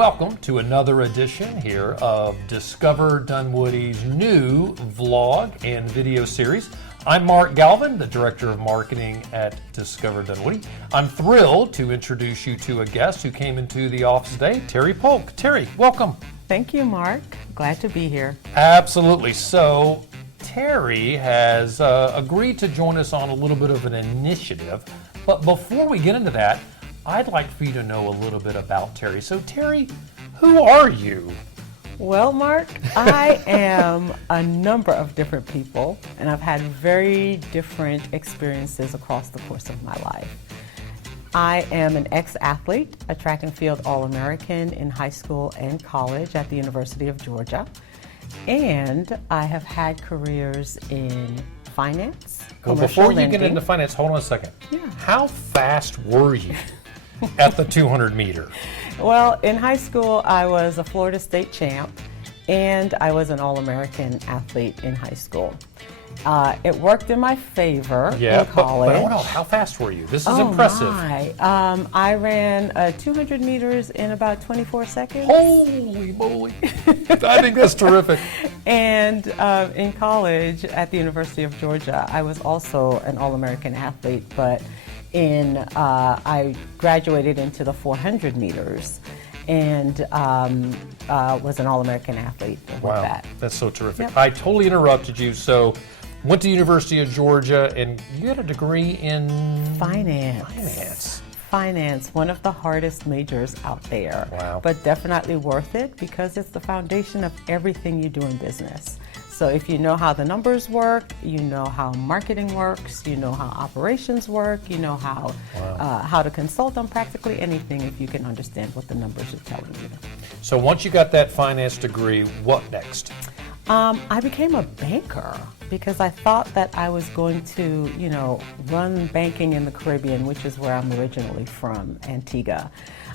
welcome to another edition here of Discover Dunwoody's new vlog and video series. I'm Mark Galvin, the Director of Marketing at Discover Dunwoody. I'm thrilled to introduce you to a guest who came into the office today, Terri Polk. Terri, welcome. Thank you, Mark. Glad to be here. Absolutely. So, Terri has agreed to join us on a little bit of an initiative. But before we get into that, I'd like for you to know a little bit about Terri. So, Terri, who are you? Well, Mark, I am a number of different people, and I've had very different experiences across the course of my life. I am an ex-athlete, a track and field All-American in high school and college at the University of Georgia. And I have had careers in finance, Well, commercial before you lending. get into finance, hold on a second. Yeah. How fast were you at the 200 meter? Well, in high school, I was a Florida State champ, and I was an All-American athlete in high school. It worked in my favor in college. But hold on, how fast were you? This is Oh impressive. my. I ran 200 meters in about 24 seconds. Holy moly. I think that's terrific. And in college at the University of Georgia, I was also an All-American athlete, but I graduated into the 400 meters and was an All-American athlete with Wow, that. that's so terrific. Yep. I totally interrupted you. So, went to the University of Georgia, and you had a degree in Finance. Finance, one of the hardest majors out there. Wow. But definitely worth it because it's the foundation of everything you do in business. So if you know how the numbers work, you know how marketing works, you know how operations work, you know how to consult on practically anything if you can understand what the numbers are telling you. So once you got that finance degree, what next? I became a banker because I thought that I was going to, run banking in the Caribbean, which is where I'm originally from, Antigua.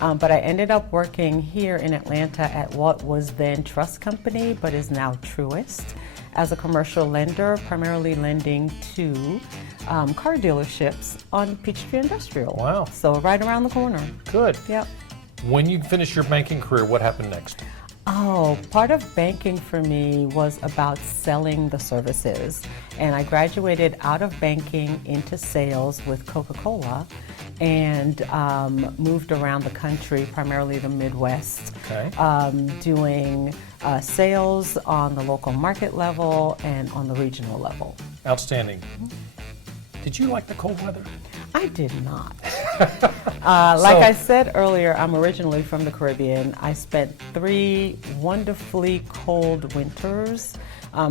But I ended up working here in Atlanta at what was then Trust Company, but is now Truist, as a commercial lender, primarily lending to car dealerships on Peachtree Industrial. Wow. So right around the corner. Good. Yep. When you finished your banking career, what happened next? Oh, part of banking for me was about selling the services. And I graduated out of banking into sales with Coca-Cola and moved around the country, primarily the Midwest, doing sales on the local market level and on the regional level. Outstanding. Did you like the cold weather? I did not. Like I said earlier, I'm originally from the Caribbean. I spent 3 wonderfully cold winters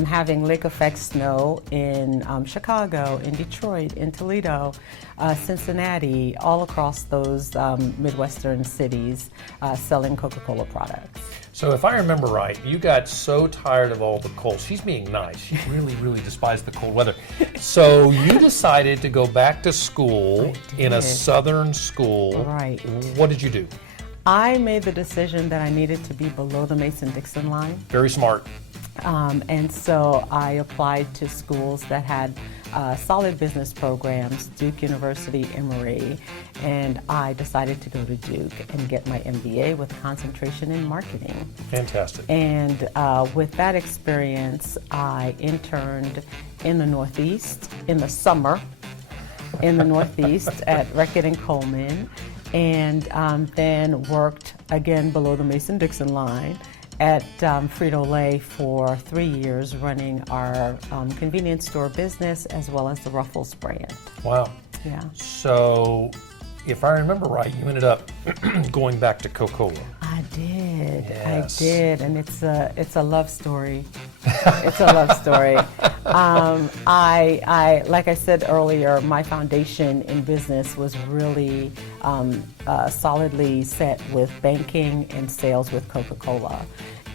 having lake effect snow in Chicago, in Detroit, in Toledo, Cincinnati, all across those Midwestern cities selling Coca-Cola products. So if I remember right, you got so tired of all the cold. She's being nice. She really, really despised the cold weather. So you decided to go back to school in a southern school. Right. What did you do? I made the decision that I needed to be below the Mason-Dixon line. Very smart. And so I applied to schools that had solid business programs, Duke University, Emory, and I decided to go to Duke and get my MBA with concentration in marketing. Fantastic. And with that experience, I interned in the Northeast in the summer, in the Northeast at Reckitt and Coleman, and then worked again below the Mason-Dixon line at Frito-Lay for 3 years, running our convenience store business as well as the Ruffles brand. Wow. Yeah. So if I remember right, you ended up going back to Coca-Cola. I did. Yes. I did, and it's a love story. It's a love story. I like I said earlier, my foundation in business was really solidly set with banking and sales with Coca-Cola.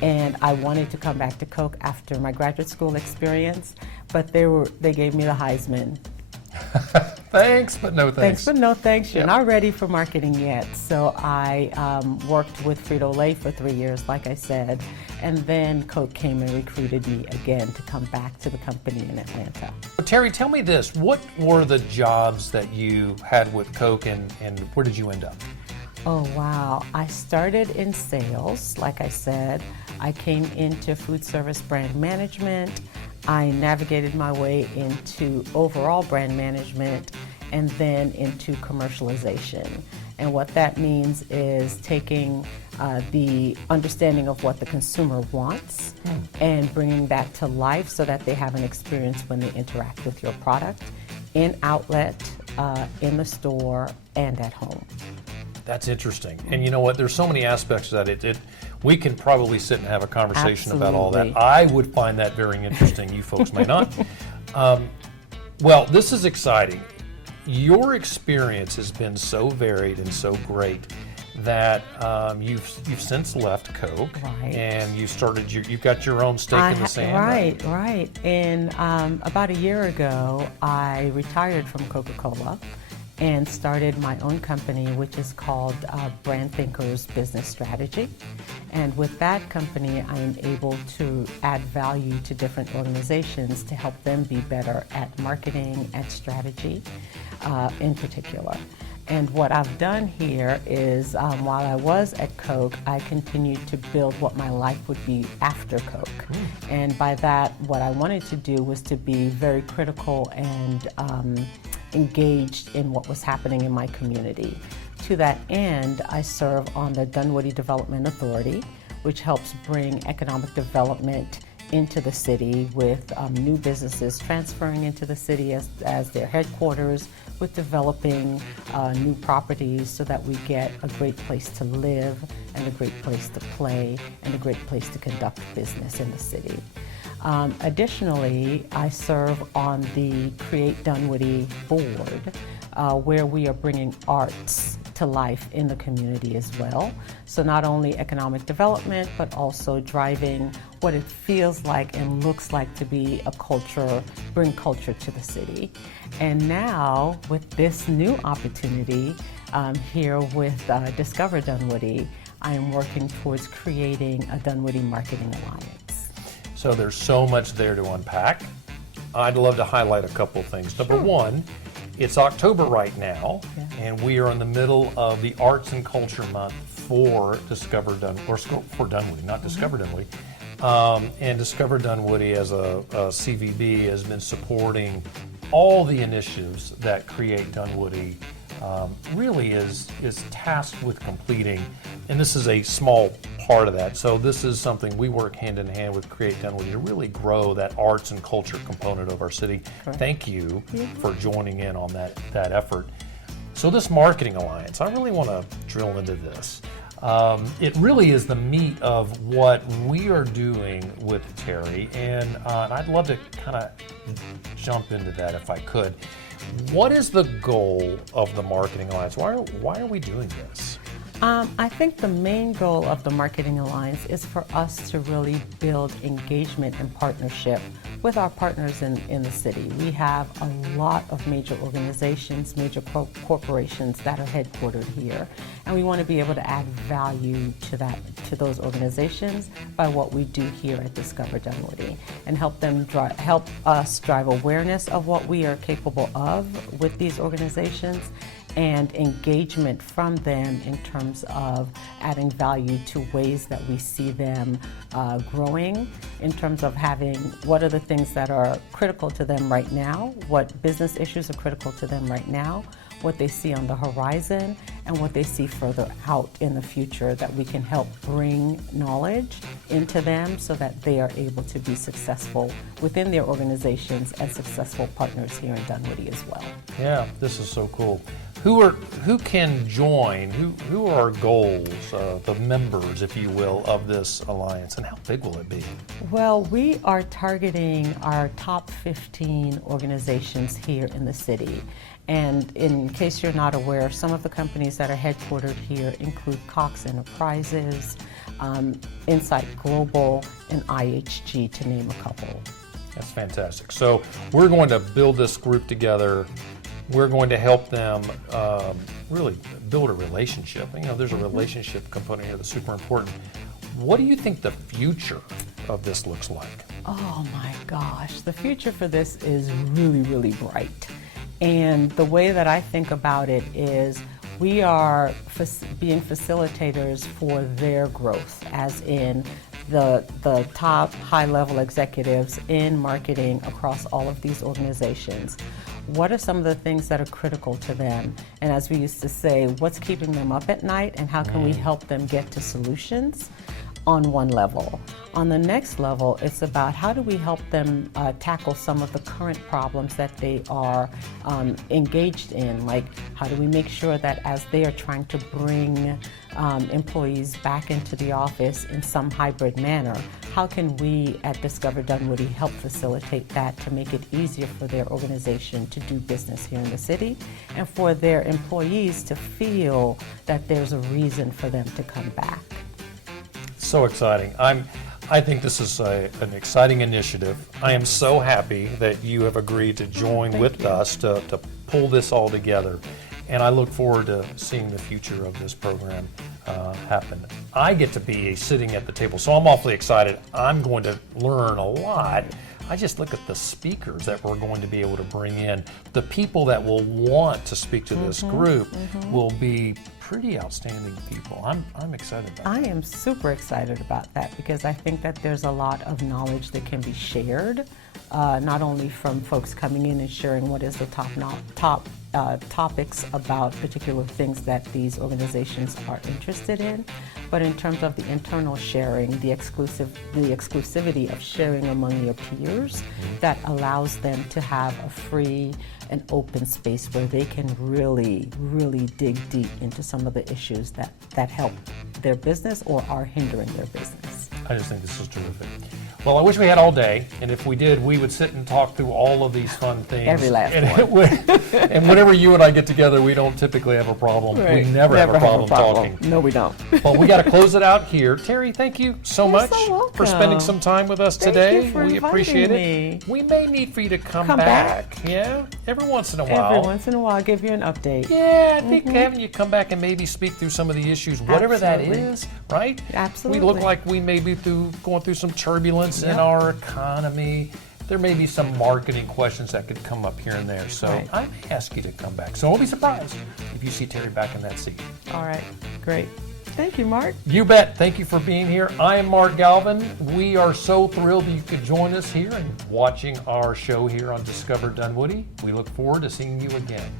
And I wanted to come back to Coke after my graduate school experience, but they gave me the Heisman. Thanks, but no thanks. Thanks, but no thanks. You're not ready for marketing yet. So I worked with Frito-Lay for 3 years, like I said, and then Coke came and recruited me again to come back to the company in Atlanta. Terri, tell me this. What were the jobs that you had with Coke and where did you end up? Oh, wow. I started in sales, like I said. I came into food service brand management. I navigated my way into overall brand management and then into commercialization. And what that means is taking the understanding of what the consumer wants and bringing that to life so that they have an experience when they interact with your product in outlet, in the store, and at home. That's interesting. And you know what? There's so many aspects to that. We can probably sit and have a conversation about all that. Absolutely. I would find that very interesting. You folks may not. Well, this is exciting. Your experience has been so varied and so great that you've since left Coke, Right. and you've got your own stake in the sand. Right. And about a year ago, I retired from Coca-Cola and started my own company, which is called Brand Thinkers Business Strategy. And with that company, I am able to add value to different organizations to help them be better at marketing and strategy in particular. And what I've done here is, while I was at Coke, I continued to build what my life would be after Coke. And by that, what I wanted to do was to be very critical and engaged in what was happening in my community. To that end, I serve on the Dunwoody Development Authority, which helps bring economic development into the city with new businesses transferring into the city as their headquarters, with developing new properties so that we get a great place to live and a great place to play and a great place to conduct business in the city. Additionally, I serve on the Create Dunwoody board, where we are bringing arts to life in the community as well. So not only economic development, but also driving what it feels like and looks like to be a culture, bring culture to the city. And now, with this new opportunity here with Discover Dunwoody, I am working towards creating a Dunwoody Marketing Alliance. So there's so much there to unpack. I'd love to highlight a couple things. Number one, it's October right now, and we are in the middle of the Arts and Culture Month for Discover Dunwoody, or for Dunwoody, not Discover Dunwoody. And Discover Dunwoody as a CVB has been supporting all the initiatives that Create Dunwoody really is tasked with completing, and this is a small part of that. So this is something we work hand in hand with Create Dunwoody to really grow that arts and culture component of our city. Correct. Thank you for joining in on that effort. So this marketing alliance, I really want to drill into this. It really is the meat of what we are doing with Terri, and I'd love to kind of jump into that if I could. What is the goal of the Marketing Alliance? Why are we doing this? I think the main goal of the Marketing Alliance is for us to really build engagement and partnership with our partners in the city. We have a lot of major organizations, major corporations that are headquartered here, and we want to be able to add value to those organizations by what we do here at Discover Dunwoody, and help us drive awareness of what we are capable of with these organizations, and engagement from them in terms of adding value to ways that we see them growing, in terms of having what are the things that are critical to them right now, what business issues are critical to them right now, what they see on the horizon, and what they see further out in the future, that we can help bring knowledge into them so that they are able to be successful within their organizations and successful partners here in Dunwoody as well. Yeah, this is so cool. Who can join? Who are our goals, the members, if you will, of this alliance, and how big will it be? Well, we are targeting our top 15 organizations here in the city. And in case you're not aware, some of the companies that are headquartered here include Cox Enterprises, Insight Global, and IHG, to name a couple. That's fantastic. So we're going to build this group together. We're going to help them really build a relationship. You know, there's a relationship component here that's super important. What do you think the future of this looks like? Oh my gosh, the future for this is really, really bright. And the way that I think about it is We are being facilitators for their growth, as in the top high-level executives in marketing across all of these organizations. What are some of the things that are critical to them? And as we used to say, what's keeping them up at night, and how can we help them get to solutions on one level? On the next level, it's about how do we help them tackle some of the current problems that they are engaged in, like how do we make sure that as they are trying to bring employees back into the office in some hybrid manner, how can we at Discover Dunwoody help facilitate that to make it easier for their organization to do business here in the city, and for their employees to feel that there's a reason for them to come back. So exciting. I think this is an exciting initiative. I am so happy that you have agreed to join with us to pull this all together. And I look forward to seeing the future of this program happen. I get to be sitting at the table, so I'm awfully excited. I'm going to learn a lot. I just look at the speakers that we're going to be able to bring in. The people that will want to speak to this group will be pretty outstanding people. I'm excited about that. I am super excited about that because I think that there's a lot of knowledge that can be shared, not only from folks coming in and sharing what is the top topics about particular things that these organizations are interested in, but in terms of the internal sharing, the exclusivity of sharing among your peers that allows them to have a free and open space where they can really, really dig deep into some of the issues that help their business or are hindering their business. I just think this is terrific. Well, I wish we had all day, and if we did, we would sit and talk through all of these fun things. Every last one. And whenever you and I get together, we don't typically have a problem. Right. We never have a problem talking. No, we don't. But we got to close it out here. Terri, thank you so You're much so welcome. for spending some time with us Thank today. you for We appreciate inviting it. me. We may need for you to come back. Yeah, every once in a while. Every once in a while, I'll give you an update. Yeah, I think having you come back and maybe speak through some of the issues, whatever Absolutely. that is, right? Absolutely. We look like we may be going through some turbulence in our economy. There may be some marketing questions that could come up here and there. So Right. I may ask you to come back. So don't be surprised if you see Terri back in that seat. All right, great. Thank you, Mark. You bet. Thank you for being here. I am Mark Galvin. We are so thrilled that you could join us here and watching our show here on Discover Dunwoody. We look forward to seeing you again.